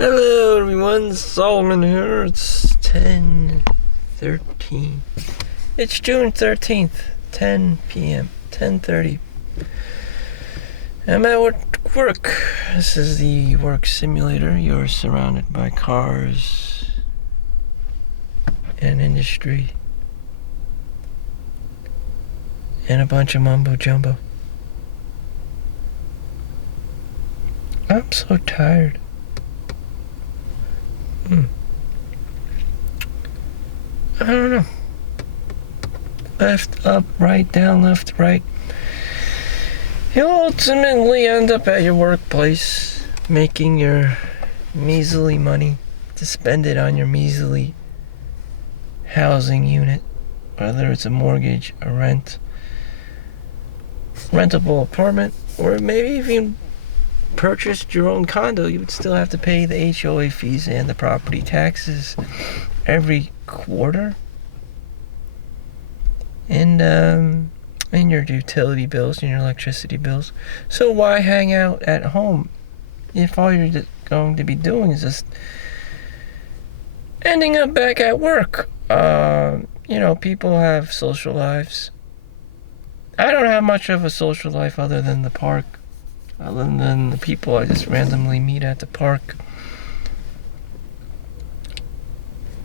Hello everyone, Solomon here. It's 10:13. It's June 13th, 10 p.m., 10:30. I'm at work. This is the work simulator. You're surrounded by cars and industry and a bunch of mumbo jumbo. I'm so tired. I don't know. Left, up, right, down, left, right. You'll ultimately end up at your workplace making your measly money to spend it on your measly housing unit, whether it's a mortgage, a rentable apartment, or maybe if you purchased your own condo, you would still have to pay the HOA fees and the property taxes every quarter, and your utility bills and your electricity bills. So why hang out at home if all you're going to be doing is just ending up back at work? People have social lives. I don't have much of a social life other than the park, other than the people I just randomly meet at the park.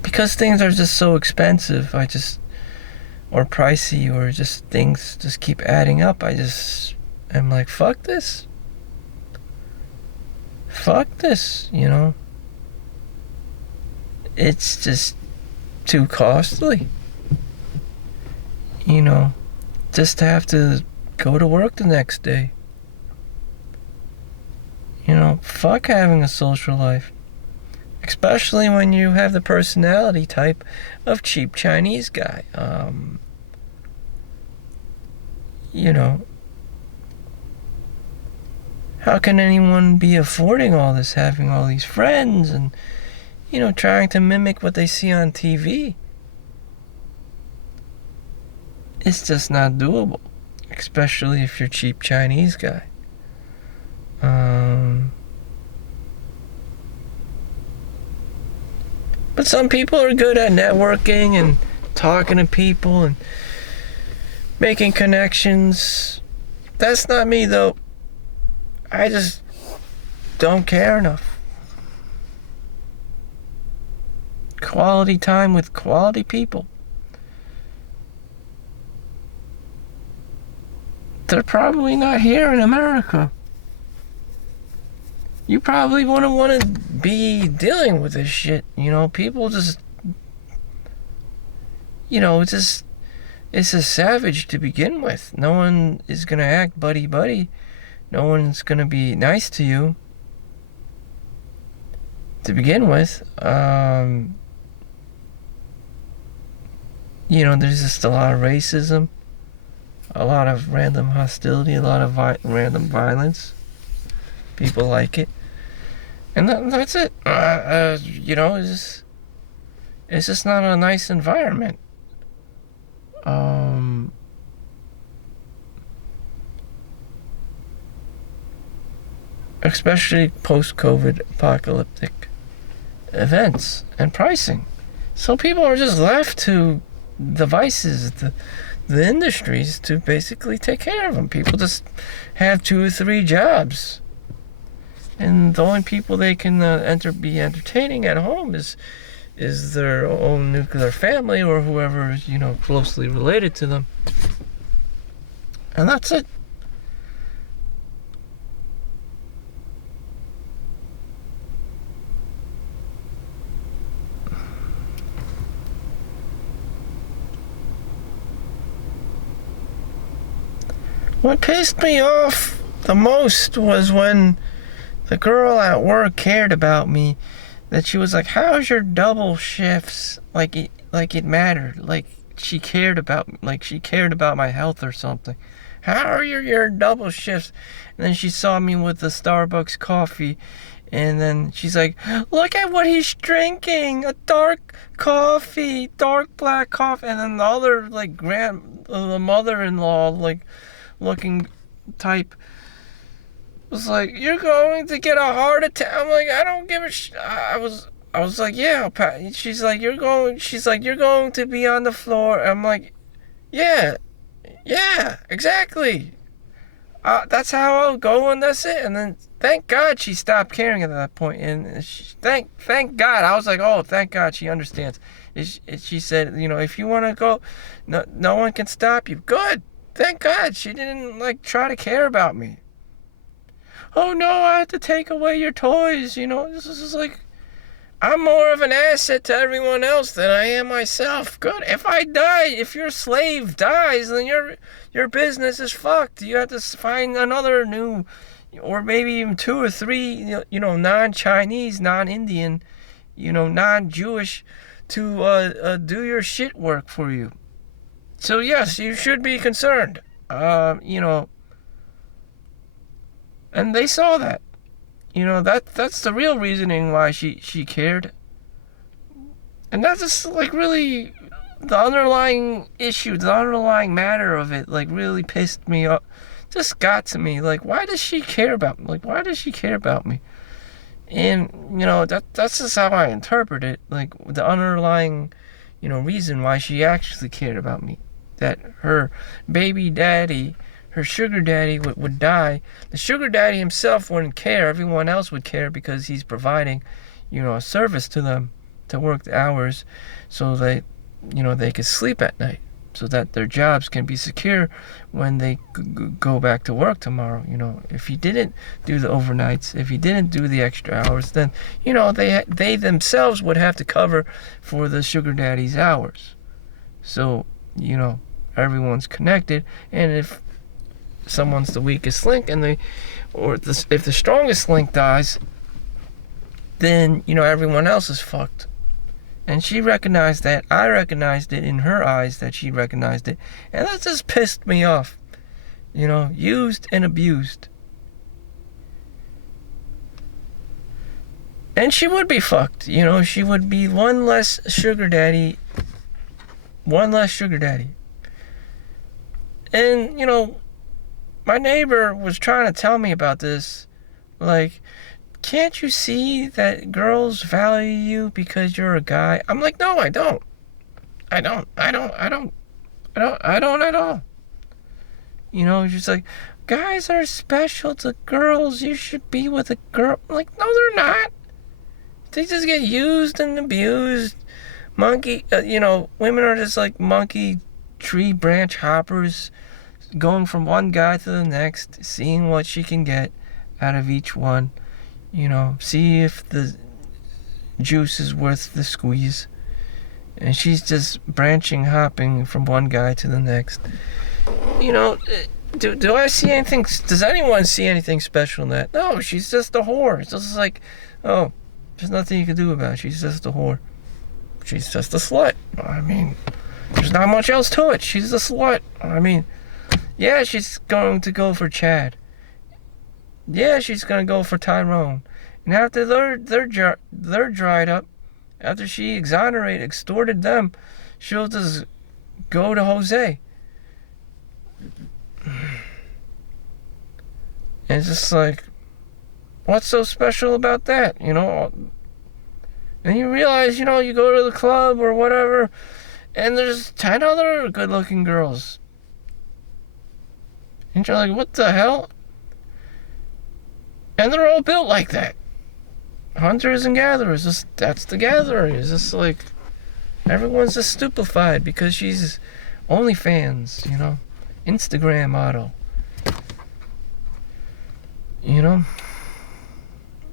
Because things are just so expensive, or pricey, or just things just keep adding up, I'm like, fuck this. It's just too costly. Just to have to go to work the next day. Fuck having a social life. Especially when you have the personality type of cheap Chinese guy. How can anyone be affording all this, having all these friends and, trying to mimic what they see on TV? It's just not doable, especially if you're a cheap Chinese guy. But some people are good at networking and talking to people and making connections. That's not me, though. I just don't care enough. Quality time with quality people. They're probably not here in America. You probably wouldn't want to be dealing with this shit. People just, it's a savage to begin with. No one is going to act buddy-buddy. No one's going to be nice to you to begin with. There's just a lot of racism, a lot of random hostility, a lot of random violence. People like it. And that's it. It's just not a nice environment. Especially post-COVID apocalyptic events and pricing. So people are just left to the vices, the industries, to basically take care of them. People just have 2 or 3 jobs. And the only people they can be entertaining at home is their own nuclear family or whoever is, closely related to them. And that's it. What pissed me off the most was when the girl at work cared about me, that she was like, how's your double shifts? Like it mattered. Like she cared about my health or something. How are your double shifts? And then she saw me with the Starbucks coffee, and then she's like, look at what he's drinking, a dark coffee, dark black coffee. And then the other, the mother-in-law, looking type was like, "You're going to get a heart attack." I'm like, "I don't give a I was like, "Yeah, Pat." She's like, "You're going to be on the floor." I'm like, "Yeah, yeah, exactly." That's how I'll go, and that's it. And then thank God she stopped caring at that point. And thank God. I was like, oh, thank God she understands. She said, if you want to go, no one can stop you. Good. Thank God she didn't like try to care about me. Oh no, I had to take away your toys. This is like, I'm more of an asset to everyone else than I am myself. Good. If I die, if your slave dies, then your business is fucked. You have to find another new, or maybe even two or three, non-Chinese, non-Indian, non-Jewish, to do your shit work for you. So yes, you should be concerned. And they saw that. That's the real reasoning why she cared. And that's just like really the underlying issue, the underlying matter of it, like really pissed me off. Just got to me. Like, why does she care about me? Like, why does she care about me? And that's just how I interpret it. Like the underlying, reason why she actually cared about me. That her baby daddy, her sugar daddy would die. The sugar daddy himself wouldn't care. Everyone else would care because he's providing, a service to them to work the hours so they could sleep at night, so that their jobs can be secure when they go back to work tomorrow. If he didn't do the overnights, if he didn't do the extra hours, then they themselves would have to cover for the sugar daddy's hours. So everyone's connected, and if someone's the weakest link if the strongest link dies, then everyone else is fucked. And she recognized that. I recognized it in her eyes that she recognized it. And that just pissed me off. Used and abused. And she would be fucked. She would be one less sugar daddy. One less sugar daddy. And, my neighbor was trying to tell me about this. Like, can't you see that girls value you because you're a guy? I'm like, no, I don't. I don't at all. She's like, guys are special to girls. You should be with a girl. I'm like, no, they're not. They just get used and abused. Women are just like monkey tree branch hoppers, going from one guy to the next, seeing what she can get out of each one. See if the juice is worth the squeeze. And she's just hopping from one guy to the next. Do I see anything? Does anyone see anything special in that? No, she's just a whore. It's just like, oh, there's nothing you can do about it. She's just a whore. She's just a slut. I mean, there's not much else to it. She's a slut. I mean, yeah, she's going to go for Chad. Yeah, she's gonna go for Tyrone. And after they're dried up, after she extorted them, she'll just go to Jose. And it's just like, what's so special about that? And you realize, you go to the club or whatever, and there's 10 other good-looking girls. And you're like, what the hell? And they're all built like that. Hunters and gatherers. That's the gatherer. It's just like, everyone's just stupefied because she's OnlyFans, Instagram model.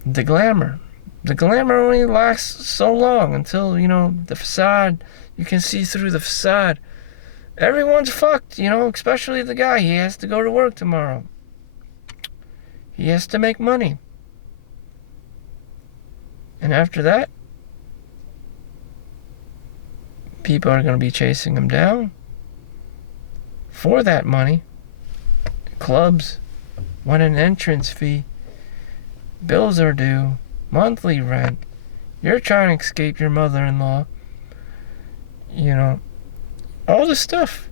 The glamour. The glamour only lasts so long until, the facade, you can see through the facade. Everyone's fucked, especially the guy. He has to go to work tomorrow. He has to make money. And after that, people are going to be chasing him down for that money. Clubs want an entrance fee. Bills are due. Monthly rent. You're trying to escape your mother-in-law. All this stuff.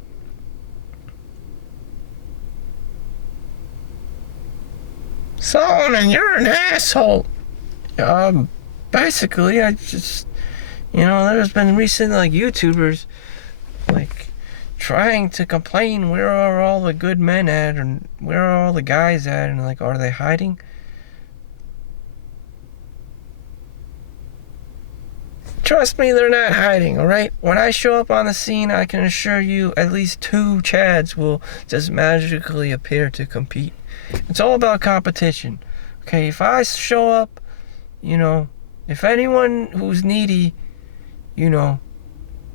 Solomon, you're an asshole. Basically, I just, there's been recent, like, YouTubers, like, trying to complain, where are all the good men at, and where are all the guys at, and, like, are they hiding? Trust me, they're not hiding, alright? When I show up on the scene, I can assure you at least 2 Chads will just magically appear to compete. It's all about competition. Okay, if I show up, if anyone who's needy, or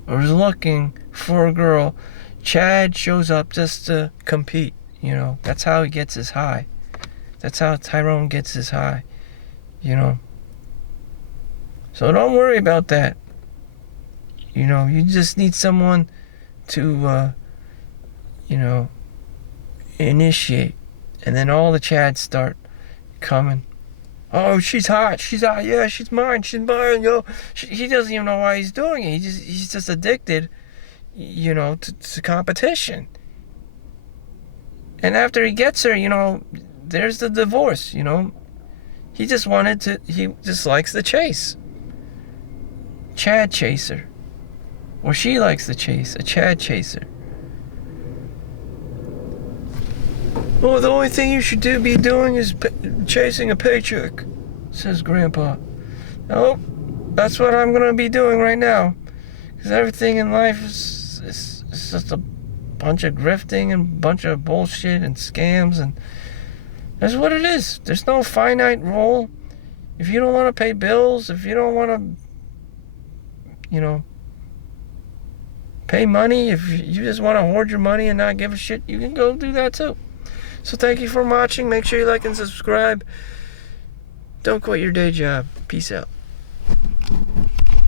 is looking for a girl, Chad shows up just to compete, That's how he gets his high. That's how Tyrone gets his high, So don't worry about that. You just need someone to, initiate. And then all the Chads start coming. Oh, she's hot. Yeah, she's mine. Yo. He doesn't even know why he's doing it. He's just addicted, to competition. And after he gets her, there's the divorce, He just likes the chase. Chad chaser. Or she likes the chase, a Chad chaser. Oh, the only thing you should be doing is chasing a paycheck, says Grandpa. Nope, that's what I'm gonna be doing right now. Because everything in life is just a bunch of grifting and a bunch of bullshit and scams, and that's what it is. There's no finite rule. If you don't want to pay bills, if you don't want to, pay money, if you just want to hoard your money and not give a shit, you can go do that too. So thank you for watching. Make sure you like and subscribe. Don't quit your day job. Peace out.